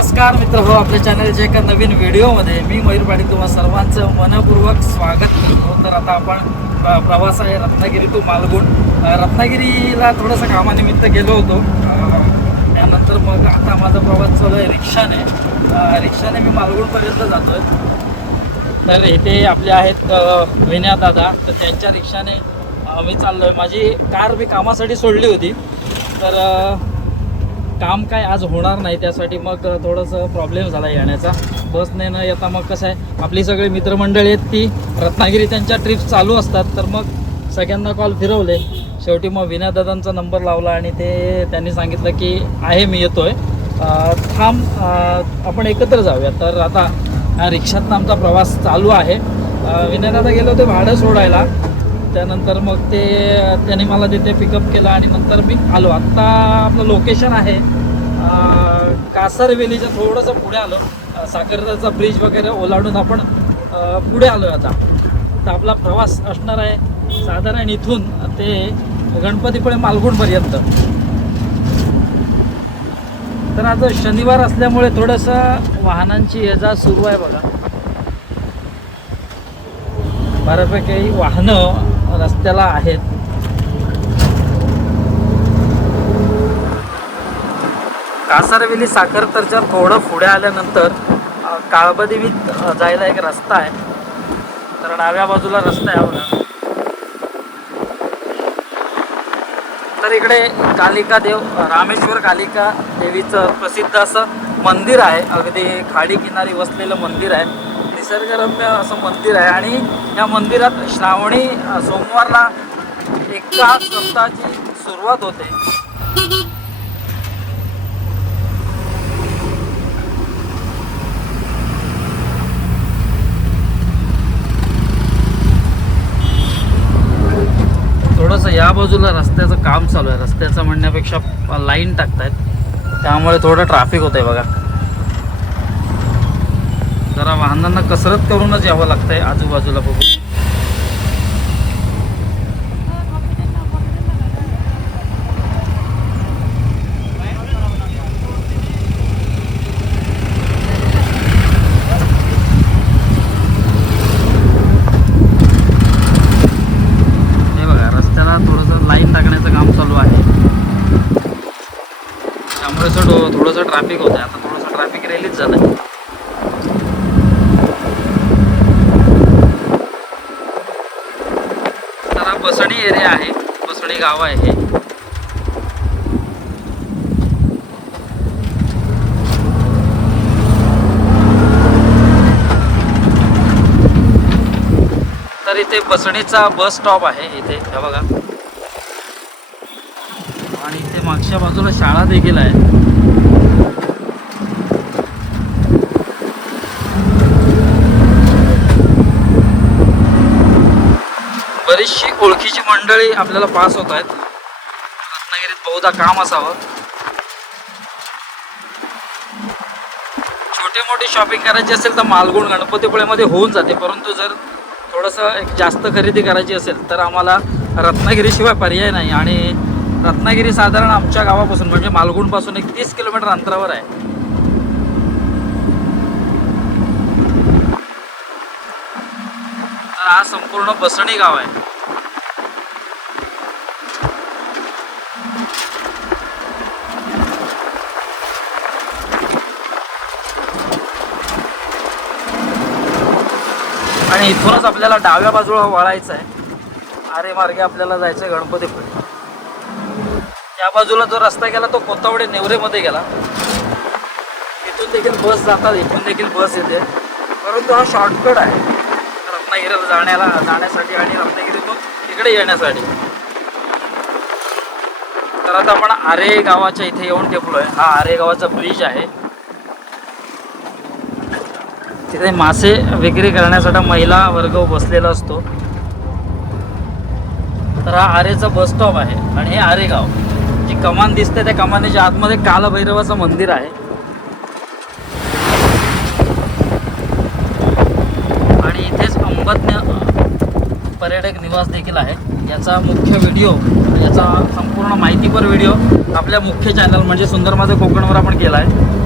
नमस्कार मित्र हो, आपल्या चॅनलच्या एका नवीन व्हिडिओमध्ये मी मयूर पाटील तुम्हा सर्वांचं मनपूर्वक स्वागत करतो। तर आता आपण प्रवास आहे रत्नागिरी टू मालगुण। रत्नागिरीला थोडंसं कामानिमित्त गेलो होतो, त्यानंतर मग आता माझा प्रवास चालू आहे रिक्षाने मी मालगुणपर्यंत जातो आहे। तर इथे आपले आहेत विनया दादा, तर त्यांच्या रिक्षाने मी चाललो आहे। माझी कार मी कामासाठी सोडली होती, तर काम काय आज होणार नाही, त्यासाठी मग थोडंसं प्रॉब्लेम झाला येण्याचा। बसने न येता मग कसं आहे, आपली सगळी मित्रमंडळी आहेत ती रत्नागिरी त्यांच्या ट्रिप्स चालू असतात, तर मग सगळ्यांना कॉल फिरवले। शेवटी मग विनयदादांचा नंबर लावला आणि त्यांनी सांगितलं की आहे मी येतोय, थांब आपण एकत्र जाऊया। तर आता रिक्षातनं आमचा प्रवास चालू आहे। विनयदादा गेले होते भाडं सोडायला, त्यानंतर मग त्यांनी मला तिथे पिकअप केलं आणि नंतर मी आलो। आत्ता आपलं लोकेशन आहे कासरवेलीच्या थोडंसं पुढे आलो, साखरचा ब्रिज वगैरे ओलांडून आपण पुढे आलो आहे। आता तर आपला प्रवास असणार आहे साधारण इथून ते गणपतीपुळे मालगुणपर्यंत। तर आज शनिवार असल्यामुळे थोडंसं वाहनांची ये जा सुरू आहे बघा, बऱ्यापैकी वाहनं रस्त्याला आहेत। कासारवेली साखरतरच्या थोडं पुढे आल्यानंतर काळबादेवीत जायला एक रस्ता आहे, तर डाव्या बाजूला रस्ता आहे बघा। तर इकडे कालिका देव, रामेश्वर कालिका देवीचं प्रसिद्ध असं मंदिर आहे, अगदी खाडी किनारी वसलेलं मंदिर आहे, निसर्गरम्य असं मंदिर आहे। आणि या मंदिरात श्रावणी सोमवारला एका सप्ताहाची सुरुवात होते। थोडंसं या बाजूला रस्त्याचं काम चालू आहे, रस्त्याचं म्हणण्यापेक्षा लाईन टाकतायत, त्यामुळे थोडं ट्रॅफिक होतंय बघा। जरा वाहनांना कसरत करूनच यावं लागतंय आजूबाजूला बघू। हे बघा, रस्त्याला थोडंसं लाईन टाकण्याचं काम चालू आहे, त्यामुळे थोडंसं ट्रॅफिक होत आहे। आता थोडंसं ट्रॅफिक रिलीज झालंय। बसणी एरिया आहे, बसणी गाव आहे हे। तर इथे बसणीचा बस स्टॉप आहे इथे, हे बघा। आणि इथे मागच्या बाजूला शाळा देखील आहे। बरीचशी ओळखीची मंडळी आपल्याला पास होत आहेत। रत्नागिरीत बहुधा काम असावं, छोटी मोठी शॉपिंग करायची असेल तर मालगुण गणपतीपुळेमध्ये होऊन जाते, परंतु जर थोडंसं एक जास्त खरेदी करायची असेल तर आम्हाला रत्नागिरीशिवाय पर्याय नाही। आणि रत्नागिरी साधारण आमच्या गावापासून म्हणजे मालगुणपासून एक 30 किलोमीटर अंतरावर आहे। तर हा संपूर्ण बसणी गाव आहे। आणि इथूनच आपल्याला डाव्या बाजूला वळायचं आहे, आरे मार्गे आपल्याला जायचं आहे गणपतीपुळे। त्या बाजूला जो रस्ता गेला तो कोथवडे नेवरेमध्ये गेला, इथून देखील बस जातात, इथून देखील बस येते, परंतु हा शॉर्टकट आहे रत्नागिरीला जाण्यासाठी आणि रत्नागिरीतून इकडे येण्यासाठी। तर आता आपण आरे गावाच्या इथे येऊन ठेपलोय। हा आरे गावाचा ब्रिज आहे, तिथे मासे विक्री करण्यासाठी महिला वर्ग बसलेला असतो। तर हा आरेचा बस स्टॉप आहे आणि हे आरे गाव, जी कमान दिसते त्या कमानीच्या आतमध्ये कालभैरवाचं मंदिर आहे। आणि इथेच अंबज्ञ पर्यटक निवास देखील आहे। याचा मुख्य व्हिडिओ, याचा संपूर्ण माहितीपर व्हिडिओ आपल्या मुख्य चॅनल म्हणजे सुंदर माझं कोकणवर आपण केला आहे।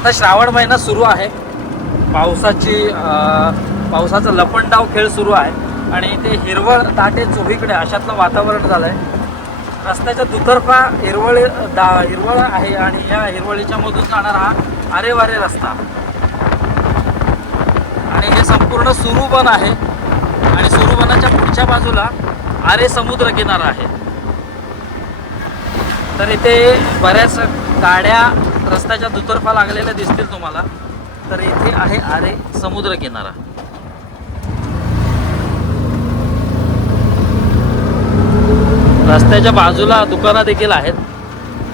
आता श्रावण महिना सुरू आहे, पावसाचा लपंडाव खेळ सुरू आहे आणि ते हिरवळ दाटे चोहीकडे अशातलं वातावरण झालं आहे. रस्त्याच्या दुतर्फा हिरवळ आहे आणि या हिरवळीच्या मधून जाणारा हा आरेवारे रस्ता आणि हे संपूर्ण सुरूबन आहे आणि सुरूबनाच्या पुढच्या बाजूला आरे समुद्र किनारा आहे. तर इथे बऱ्याच गाड्या रस्त्याच्या दुतर्फा लागलेल्या दिसतील तुम्हाला. तर इथे आहे आरे समुद्र किनारा. रस्त्याच्या बाजूला दुकानं देखील आहेत.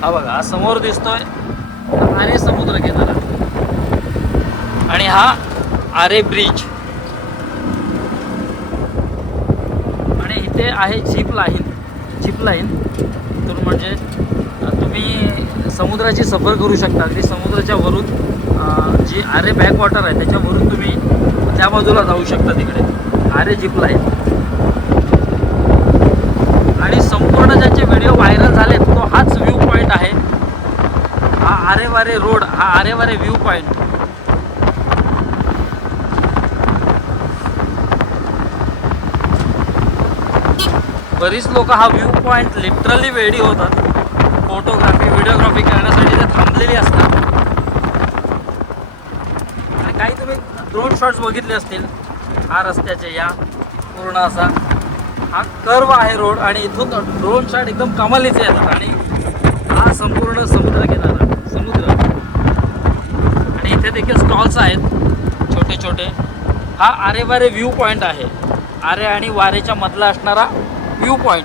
हा बघा, हा समोर दिसतोय आरे समुद्र किनारा आणि हा आरे ब्रिज आणि इथे आहे झिप लाईन. तर म्हणजे तुम्ही समुद्राची सफर करू शकता. अगदी समुद्राच्या वरून जी आरे बॅकवॉटर आहे त्याच्यावरून तुम्ही त्या बाजूला जाऊ शकता. तिकडे आरे झिप लाईन आणि संपूर्ण ज्याचे व्हिडिओ व्हायरल झाले तो हाच व्ह्यू पॉईंट आहे. हा आरेवारे रोड, हा आरेवारे व्ह्यू पॉईंट. बरीच लोक हा व्ह्यू पॉईंट लिटरली वेडी होतात. फोटोग्राफी व्हिडिओग्राफी करण्यासाठी ते थांबलेली असतात. आणि काही तुम्ही ड्रोन शॉट्स बघितले असतील हा रस्त्याचे. या पूर्ण असा हा कर्व आहे रोड आणि इथून ड्रोन शॉट एकदम कमालीचे येतात. आणि हा संपूर्ण समुद्र आणि इथे देखील स्टॉल्स आहेत छोटे छोटे. हा आरेवारे व्ह्यू पॉईंट आहे. आरे आणि वारेच्या मधला असणारा व्ह्यू पॉईंट.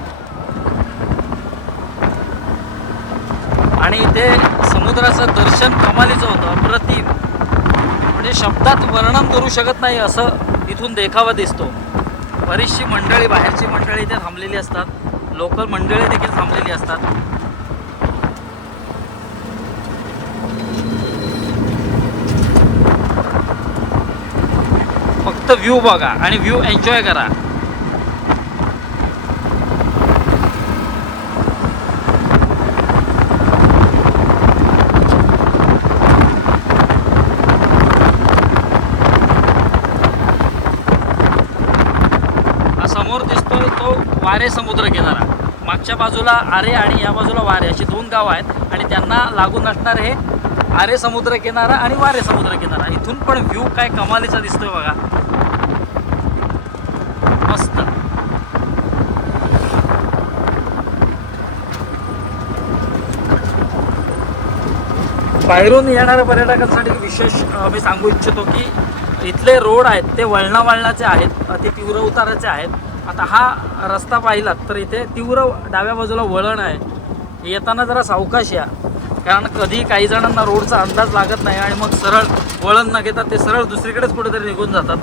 आणि इथे समुद्राचं दर्शन कमालीचं होतं, अप्रतिम. म्हणजे शब्दात वर्णन करू शकत नाही असं इथून देखावा दिसतो. बरीचशी मंडळी, बाहेरची मंडळी इथे थांबलेली असतात. लोकल मंडळी देखील थांबलेली असतात. फक्त व्ह्यू बघा आणि व्ह्यू एन्जॉय करा. समोर दिसतोय तो वारे समुद्र किनारा. मागच्या बाजूला आरे आणि या बाजूला वारे अशी दोन गावं आहेत आणि त्यांना लागून असणार हे आरे समुद्र किनारा आणि वारे समुद्र किनारा. इथून पण व्ह्यू काय कमालीचा दिसतोय बघा, मस्त. बाहेरून येणाऱ्या पर्यटकांसाठी विशेष मी सांगू इच्छितो की इथले रोड आहेत ते वळणाचे आहेत, अति तीव्र उताराचे आहेत. आता हा रस्ता पाहिलात तर इथे तीव्र डाव्या बाजूला वळण आहे. येताना जरा सावकाश या, कारण कधी काही जणांना रोडचा अंदाज लागत नाही आणि मग सरळ वळण न घेतात ते सरळ दुसरीकडेच कुठेतरी निघून जातात.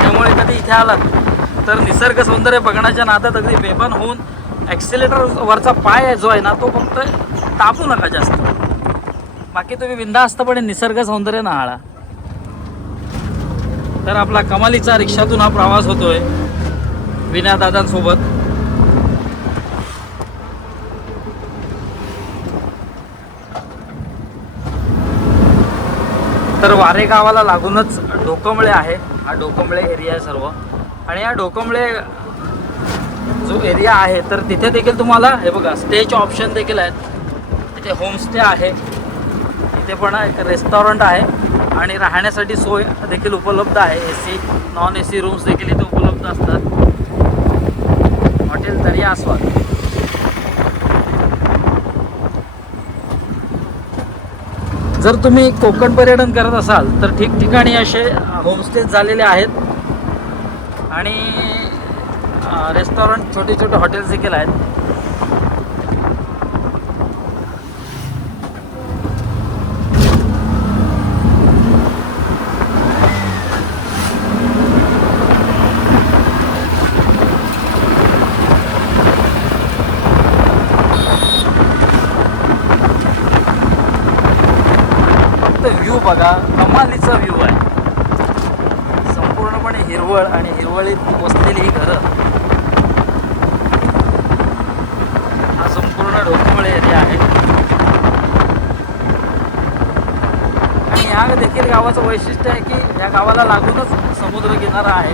त्यामुळे कधी इथे आलात तर निसर्ग सौंदर्य बघण्याच्या नादात अगदी बेभान होऊन ॲक्सिलेटर वरचा पाय जो आहे ना तो फक्त तापू नका जास्त. बाकी तुम्ही बिनधास्तपणे निसर्ग सौंदर्य न्हाळा. तर आपला कमालीचा रिक्षातून हा प्रवास होतोय विनया दादांसोबत. तर वारे गावाला लागूनच डोकंबळे आहे. हा डोकंबळे एरिया आहे सर्व. आणि या डोकंबळे जो एरिया आहे तर तिथे देखील तुम्हाला हे बघा स्टेचे ऑप्शन देखील आहेत. तिथे होमस्टे आहे, इथे पण एक रेस्टॉरंट आहे आणि राहण्यासाठी सोय देखील उपलब्ध आहे. AC नॉन AC रूम्स देखील इथे उपलब्ध असतात. हॉटेल दर्या आस्वाद. जर तुम्ही कोकण पर्यटन करत असाल तर ठिकठिकाणी असे होमस्टे झालेले आहेत आणि रेस्टॉरंट छोटे छोटे हॉटेल्स देखील आहेत. फक्त व्ह्यू बघा, कमालीचा व्ह्यू आहे. संपूर्णपणे हिरवळ आणि हिरवळीत वसलेली ही घरं. गावाचं वैशिष्ट्य आहे की या गावाला लागूनच समुद्र किनारा आहे.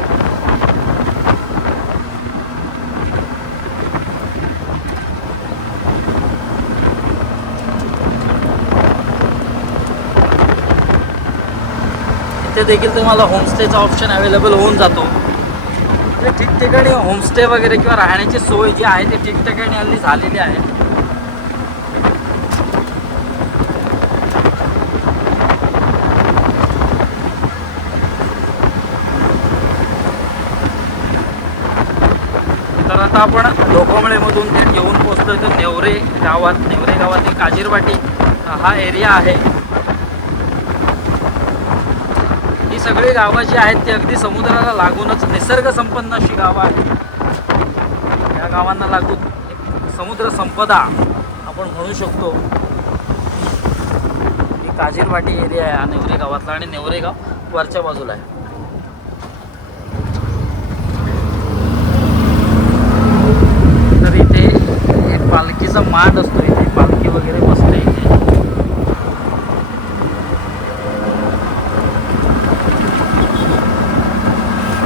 इथे देखील तुम्हाला होमस्टेचा ऑप्शन अवेलेबल होऊन जातो. म्हणजे ठिकठिकाणी होमस्टे वगैरे किंवा राहण्याची सोय जी आहे ती ठिकठिकाणी हल्ली झालेली आहे. तर आता आपण ढोकवळेमधून ते येऊन पोहोचतोय तर नेवरे गावातील काजीरवाटी हा एरिया आहे. ही सगळी गावं जी आहेत ती अगदी समुद्राला लागूनच निसर्ग संपन्न अशी गावं आहेत. या गावांना लागून एक समुद्र संपदा आपण म्हणू शकतो. ही काजीरवाटी एरिया आहे हा नेवरे गावातला आणि नेवरे गाव वरच्या बाजूला आहे. तर इथे एक पालखीचा मांड असतो. इथे पालखी वगैरे बसते इथे.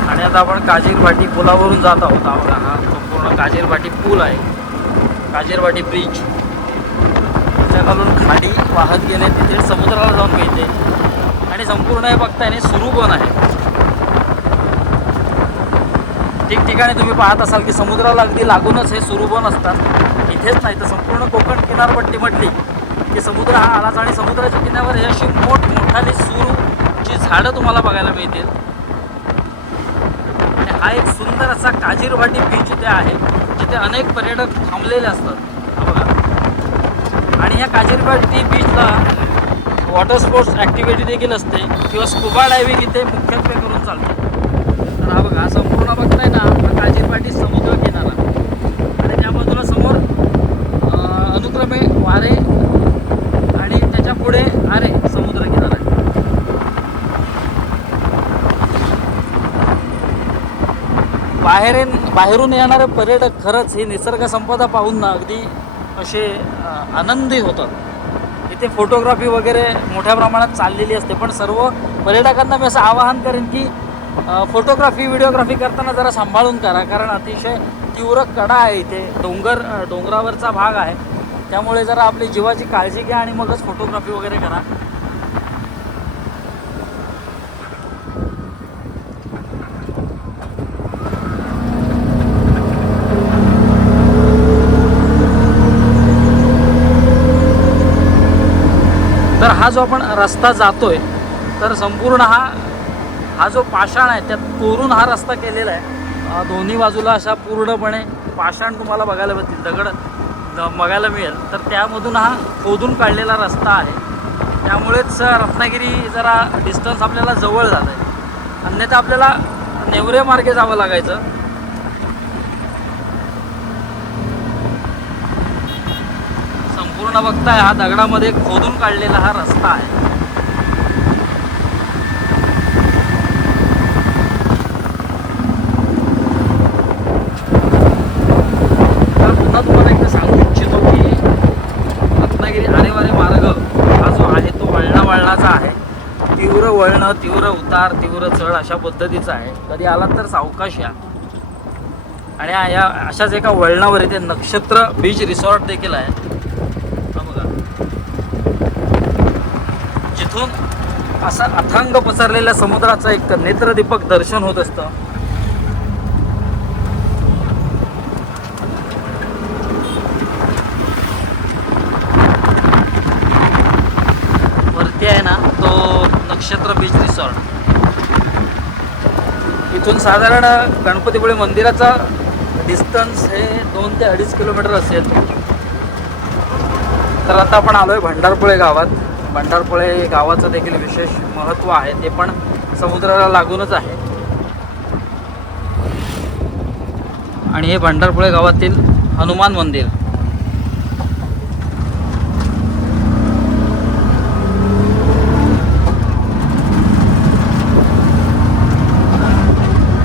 आणि आता आपण काजीरवाटी पुलावरून जात आहोत. बघा हा संपूर्ण काजीरवाटी पूल आहे. काजीरवाटी ब्रिज त्याच्याखालून खाडी वाहत गेले तिथे समुद्राला जाऊन मिळते. आणि संपूर्ण हे बघताय ना सुरूबन आहे. ठिकठिकाणी तुम्ही पाहत असाल की समुद्राला अगदी लागूनच हे सुरूबन असतात. इथेच नाही तर संपूर्ण कोकण किनारपट्टी म्हटली की समुद्र हा आलाच. आणि समुद्राच्या किनाऱ्यावर ही अशी मोठमोठाली सुरूची झाडं तुम्हाला बघायला मिळतील. आणि हा एक सुंदर असा काजीरवाटी बीच इथे आहे जिथे अनेक पर्यटक थांबलेले असतात. हा बघा. आणि ह्या काजीरवाटी बीचला वॉटर स्पोर्ट्स ॲक्टिव्हिटी देखील असते किंवा स्कुबा डायव्हिंग इथे मुख्यत्वे करून चालते. तर हा बघा संपूर्ण बघताय ना हा काजीरवाटी समुद्र किनारा. आणि त्या बाजूला समोर अनुक्रमे वारे आणि त्याच्या पुढे आरे समुद्र किनारा. बाहेरून येणारे पर्यटक खरंच ही निसर्ग संपदा पाहून ना अगदी असे आनंदी होतात. इथे फोटोग्राफी वगैरे मोठ्या प्रमाणात चाललेली असते. पण सर्व पर्यटकांना मी असं आवाहन करेन की फोटोग्राफी व्हिडिओग्राफी करताना जरा सांभाळून करा. कारण अतिशय तीव्र कडा आहे इथे. डोंगरावरचा भाग आहे. त्यामुळे जरा आपली जीवाची काळजी घ्या आणि मगच फोटोग्राफी वगैरे करा. तर हा जो आपण रस्ता जातोय तर संपूर्ण हा जो पाषाण आहे त्यात कोरून हा रस्ता केलेला आहे. दोन्ही बाजूला अशा पूर्णपणे पाषाण तुम्हाला बघायला मिळतील. दगड बघायला मिळेल. तर त्यामधून हा खोदून काढलेला रस्ता आहे. त्यामुळेच रत्नागिरी जरा डिस्टन्स आपल्याला जवळ झालं आहे. अन्यथा आपल्याला नेवरे मार्गे जावं लागायचं. संपूर्ण बघताय हा दगडामध्ये खोदून काढलेला हा रस्ता आहे. तर पुन्हा तुम्हाला एकदा सांगू इच्छितो की रत्नागिरी आरेवारे मार्ग हा जो आहे तो वळणाचा आहे. तीव्र वळणं, तीव्र उतार, तीव्र चढ अशा पद्धतीचा आहे. कधी आलात तर सावकाश या. आणि या अशाच एका वळणावर इथे नक्षत्र बीच रिसॉर्ट देखील आहे. जिथून असा अथांग पसरलेल्या समुद्राचं एक नेत्रदीपक दर्शन होत असतं. वरती आहे ना तो नक्षत्र बीच रिसॉर्ट. इथून साधारण गणपतीपुळे मंदिराचा डिस्टन्स हे 2 ते 2.5 किलोमीटर असेल. तर आता आपण आलोय भंडारपुळे गावात. भंडारपुळे गावाचं देखील विशेष महत्त्व आहे. ते पण समुद्राला लागूनच आहे. आणि हे भंडारपुळे गावातील हनुमान मंदिर.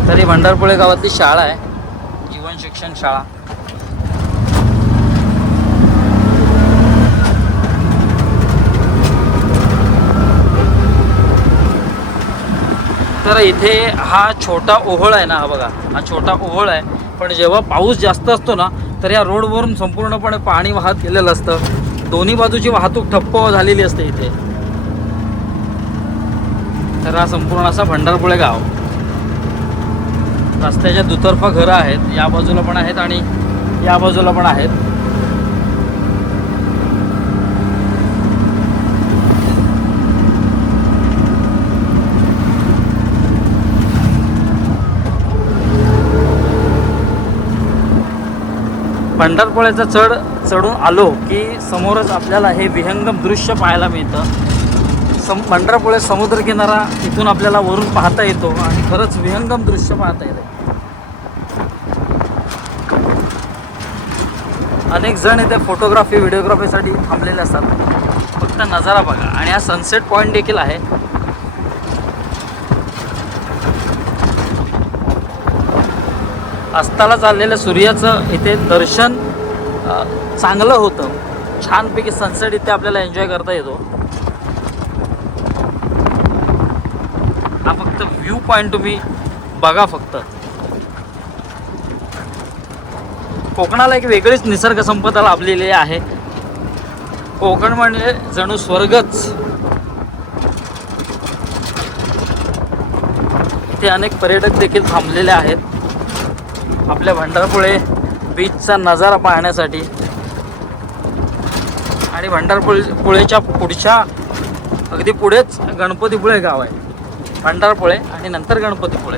तरी भंडारपुळे गावातली शाळा आहे, जीवन शिक्षण शाळा. तर इथे हा छोटा ओहोळ आहे ना, हा बघा, हा छोटा ओहोळ आहे. पण जेव्हा पाऊस जास्त असतो ना, तर या रोडवरून संपूर्णपणे पाणी वाहत गेलेलं असतं. दोन्ही बाजूची वाहतूक ठप्प झालेली असते इथे. तर हा संपूर्ण असा भंडारपुळे गाव. रस्त्याच्या दुतर्फा घरं आहेत, या बाजूला पण आहेत आणि या बाजूला पण आहेत. भंडारपुळ्याचा चढून आलो की समोरच आपल्याला हे विहंगम दृश्य पाहायला मिळतं. भंडारपुळे समुद्रकिनारा इथून आपल्याला वरून पाहता येतो आणि खरंच विहंगम दृश्य पाहता येते. अनेक जण इथे फोटोग्राफी व्हिडिओग्राफीसाठी थांबलेले असतात. फक्त नजारा बघा. आणि हा सनसेट पॉईंट देखील आहे. अस्ताला चाललेल्या सूर्याचं इथे दर्शन चांगलं होतं. छानपैकी सनसेट इथे आपल्याला एन्जॉय करता येतो. हा फक्त व्ह्यू पॉईंट तुम्ही बघा फक्त. कोकणाला एक वेगळीच निसर्ग संपदा लाभलेली आहे. कोकण म्हणजे जणू स्वर्गच. इथे अनेक पर्यटक देखील थांबलेले आहेत आपल्या भंडारपुळे बीचचा नजारा पाहण्यासाठी. आणि भंडारपुळेच्या पुढच्या अगदी पुढेच गणपतीपुळे गाव आहे. भंडारपुळे आणि नंतर गणपतीपुळे.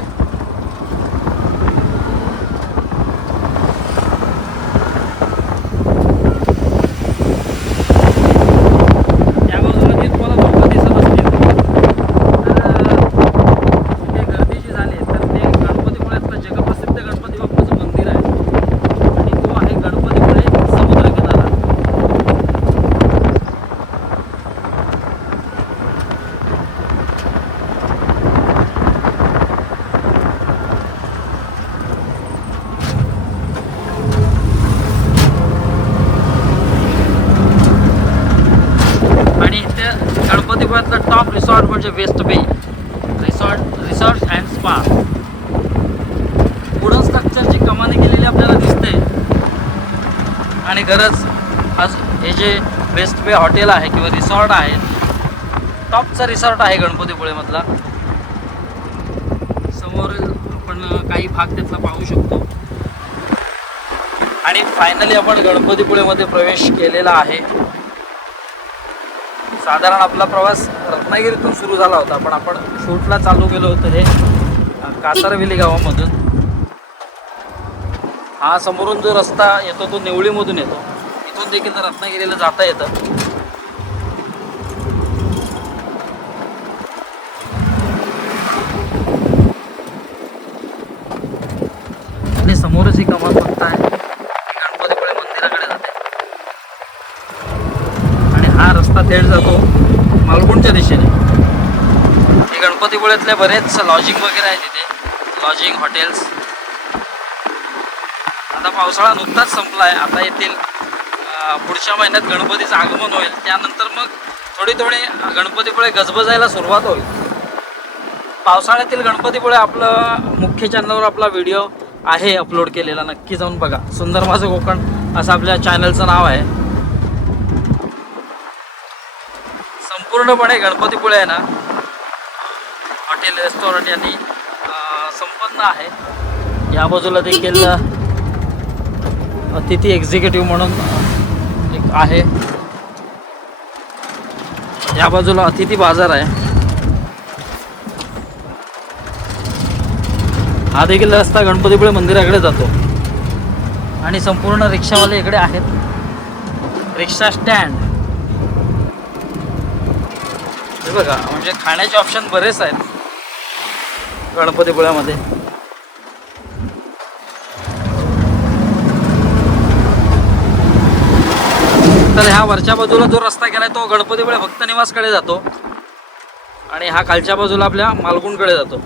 गणपतीपुळ्यातलं टॉप रिसॉर्ट म्हणजे वेस्ट बे रिसॉर्ट अँड स्पा. वुडन स्ट्रक्चरची कमानी केलेली आपल्याला दिसते. आणि खरंच आज हे जे वेस्ट बे हॉटेल आहे किंवा रिसॉर्ट आहे, टॉपचा रिसॉर्ट आहे गणपतीपुळेमधला. समोर आपण काही भाग त्यातला पाहू शकतो. आणि फायनली आपण गणपतीपुळेमध्ये प्रवेश केलेला आहे. साधारण आपला प्रवास रत्नागिरीतून सुरू झाला होता, पण आपण शूटला चालू गेलो होतो हे कासारवेली गावामधून. हा समोरून जो रस्ता येतो तो निवळीमधून येतो. इथून देखील रत्नागिरीला जाता येतं. आणि समोरच ही कमान बघताय गणपतीपुळे मंदिराकडे जाते. आणि हा रस्ता थेट जातो मालगुणच्या दिशेने. हे गणपतीपुळ्यातले बरेच लॉजिंग वगैरे आहे तिथे, लॉजिंग हॉटेल्स. आता पावसाळा नुकताच संपला आहे. आता येथील पुढच्या महिन्यात गणपतीचं आगमन होईल. त्यानंतर मग थोडी गणपतीपुळे गजबजायला सुरुवात होईल. पावसाळ्यातील गणपतीपुळे आपलं मुख्य चॅनलवर आपला व्हिडिओ आहे अपलोड केलेला, नक्की जाऊन बघा. सुंदर माझं कोकण असं आपल्या चॅनलचं नाव आहे. संपूर्णपणे गणपतीपुळे आहे ना हॉटेल रेस्टॉरंट यांनी संपन्न आहे. या बाजूला देखील अतिथी एक्झिक्युटिव्ह म्हणून एक आहे. या बाजूला अतिथी बाजार आहे. हा देखील रस्ता गणपतीपुळे मंदिराकडे जातो. आणि संपूर्ण रिक्षावाले इकडे आहेत. रिक्षा स्टँड हे बघा. म्हणजे खाण्याचे ऑप्शन बरेच आहेत गणपतीपुळ्यामध्ये. तर ह्या वरच्या बाजूला जो रस्ता गेलाय तो गणपतीपुळे भक्त निवासकडे जातो. आणि हा खालच्या बाजूला आपल्या मालगुणकडे जातो.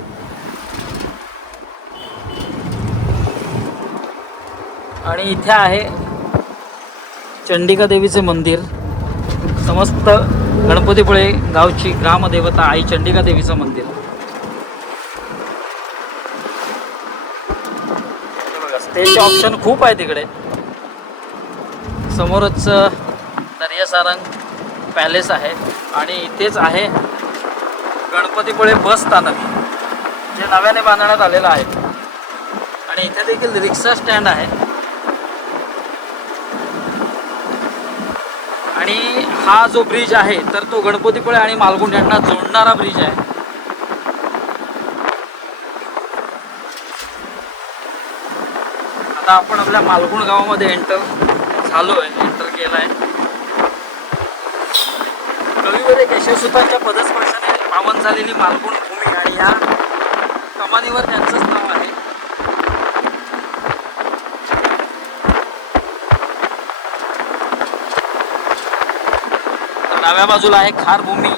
आणि इथे आहे चंडिका देवीचे मंदिर. समस्त गणपतीपुळे गावची ग्रामदेवता आई चंडिका देवीचं मंदिर. स्टेजचे ऑप्शन खूप आहे तिकडे. समोरच दर्यासारंग पॅलेस आहे आणि इथेच आहे गणपतीपुळे बस स्थानक जे नव्याने बांधण्यात आलेलं आहे. आणि इथे देखील रिक्षा स्टँड आहे. आणि हा जो ब्रिज आहे तर तो गणपतीपुळे आणि मालगुंड यांना जोडणारा ब्रिज आहे. आता आपण आपल्या मालगुंड गावामध्ये एंटर केलं आहे. कविवर्य केशवसुतांच्या पदस्पर्शाने पावन झालेली मालगुंड भूमी आणि या कमानीवर त्यांचंच नाव आहे. डाव्या बाजूला आहे खारभूमी.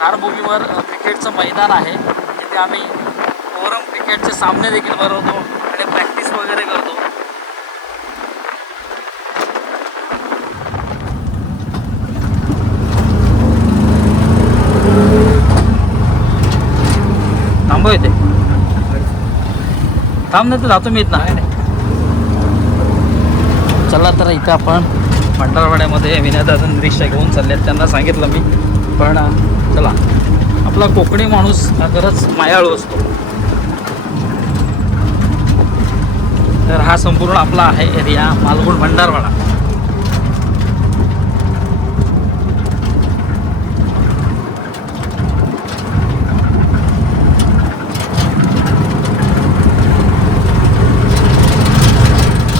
खारभूमीवर क्रिकेटचं मैदान आहे. तिथे आम्ही ओव्हरऑल क्रिकेटचे सामने देखील भरवतो आणि प्रॅक्टिस वगैरे करतो. थांबव इथे. थांब नाही तर जातो मी इथं. चला तर इथं आपण भंडारवाड्यामध्ये विनयदादा रिक्षा घेऊन चालले आहेत. त्यांना सांगितलं मी पण चला, आपला कोकणी माणूस हा खरंच मायाळू असतो. तर हा संपूर्ण आपला आहे एरिया मालगुंड भंडारवाडा.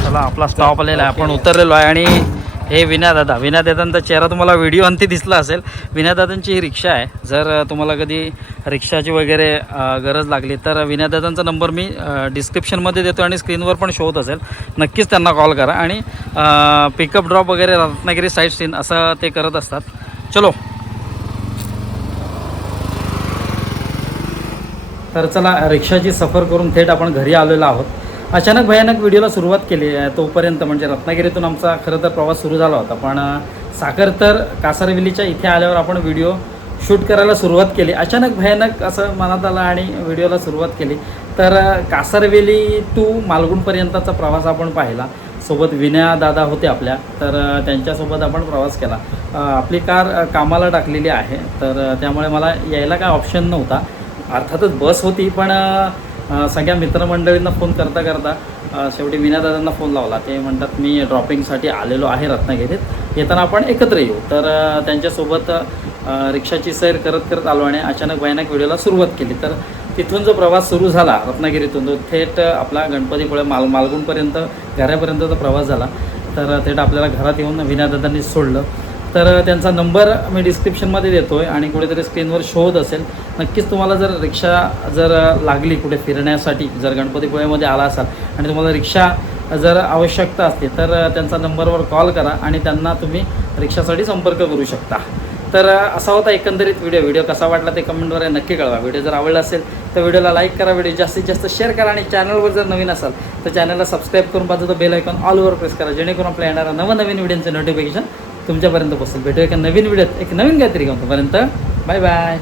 चला आपला स्टॉप आलेला आहे. आपण उतरलेलो आहे आणि हे विनयदादांचा चेहरा तुम्हाला व्हिडिओ अंती दिसला असेल. विनयदादांची ही रिक्षा आहे. जर तुम्हाला कधी रिक्षाची वगैरे गरज लागली तर विनयदादांचा नंबर मी डिस्क्रिप्शनमध्ये देतो आणि स्क्रीनवर पण शो होत असेल. नक्कीच त्यांना कॉल करा. आणि पिकअप ड्रॉप वगैरे रत्नागिरी साईट सीन असं ते करत असतात. चलो तर चला, रिक्षाची सफर करून थेट आपण घरी आलेलो आहोत. अचानक भयानक व्हिडिओला सुरुवात केली. तोपर्यंत म्हणजे रत्नागिरीतून आमचा खरं तर प्रवास सुरू झाला होता. पण साखर तर कासारवेलीच्या इथे आल्यावर आपण व्हिडिओ शूट करायला सुरुवात केली. अचानक भयानक असं मनात आलं आणि व्हिडिओला सुरुवात केली. तर कासारवेली टू मालगुंडपर्यंतचा प्रवास आपण पाहिला. सोबत विनयदादा होते आपल्या, तर त्यांच्यासोबत आपण प्रवास केला. आपली कार कामाला टाकलेली आहे तर त्यामुळे मला यायला काय ऑप्शन नव्हता. अर्थातच बस होती पण सगळ्या मित्रमंडळींना फोन करता करता शेवटी विनयदादांना फोन लावला. ते म्हणतात मी ड्रॉपिंगसाठी आलेलो आहे रत्नागिरीत, येताना आपण एकत्र येऊ. तर त्यांच्यासोबत रिक्षाची सैर करत करत आलो आणि अचानक भयानक व्हिडिओला सुरुवात केली. तर तिथून जो प्रवास सुरू झाला रत्नागिरीतून तो थेट आपला गणपतीपुळे मालगुंडपर्यंत घरापर्यंतचा प्रवास झाला. तर थेट आपल्याला घरात येऊन विनयदादांनी सोडलं. तर त्यांचा नंबर मी डिस्क्रिप्शनमध्ये देतो आहे आणि कुठेतरी स्क्रीनवर शो होत असेल. नक्कीच तुम्हाला जर रिक्षा जर लागली कुठे फिरण्यासाठी, जर गणपतीपुळेमध्ये आला असाल आणि तुम्हाला रिक्षा जर आवश्यकता असते तर त्यांचा नंबरवर कॉल करा आणि त्यांना तुम्ही रिक्षासाठी संपर्क करू शकता. तर असा होता एकंदरीत व्हिडिओ कसा वाटला ते कमेंटद्वारे नक्की कळवा. व्हिडिओ जर आवडला असेल तर व्हिडिओला लाईक करा, व्हिडिओ जास्तीत जास्त शेअर करा आणि चॅनलवर जर नवीन असाल तर चॅनलला सबस्क्राईब करून बाजूचा बेल आयकॉन ऑलवर प्रेस करा, जेणेकरून आपल्या येणाऱ्या नवनवीन व्हिडिओचं नोटिफिकेशन तुमच्यापर्यंत पोहोचेल. भेटूया एका नवीन व्हिडिओत एक नवीन काहीतरी घेऊन. तोपर्यंत बाय बाय.